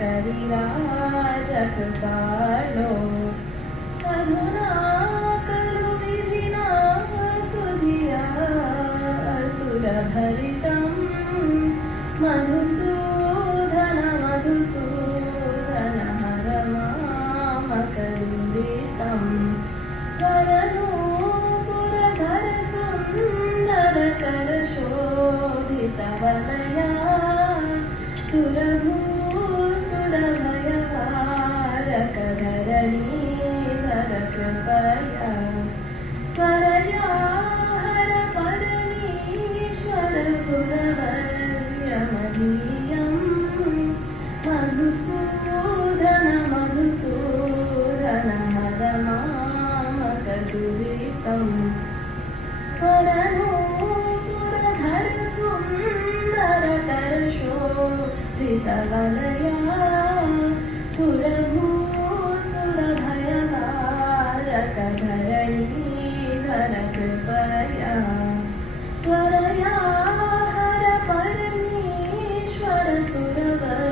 कविराज कृपालो करुणाकरु विधिना सुधिया असुरभरितं मधुसूदन मधुसूदन हर मामकरुदितं वरनूपुरधर सुन्दर कर शोभितवलया सुरभूसुरभयहारक धरणीधर कृपया परया हर परमेश्वर सुरवर्यमदीयं मधुसूदन मधुसूदन हर मामकदुरितं वरनूपुरधर सुन्दर कर शोभितवलया सुरभूसुरभयहारक धरणीधर कृपया त्वरया हर परमेश्वर सुरवर्यमदीयं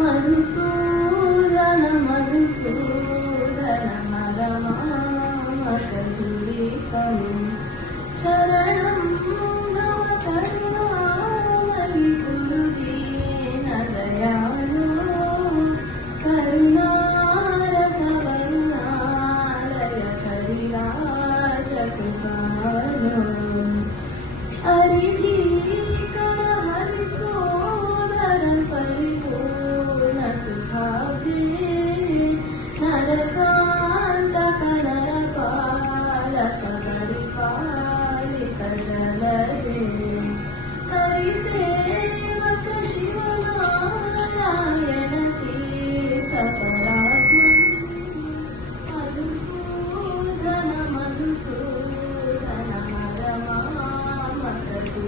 मधुसूदन मधुसूदन हर मामकदुरितं शरणं भव करुणामयि गुरुदीन दयालो करुणारसवर्णालय कविराज कृपालो हरिधीकर हरिसोदर परिपूर्ण सुखाब्धे नरकान्तक नरपालक परिपालित जलदे हरिसेवक शिवनारायण तीर्थ परात्मन् मधुसूदन मधुसूदन हर मामकदुरितं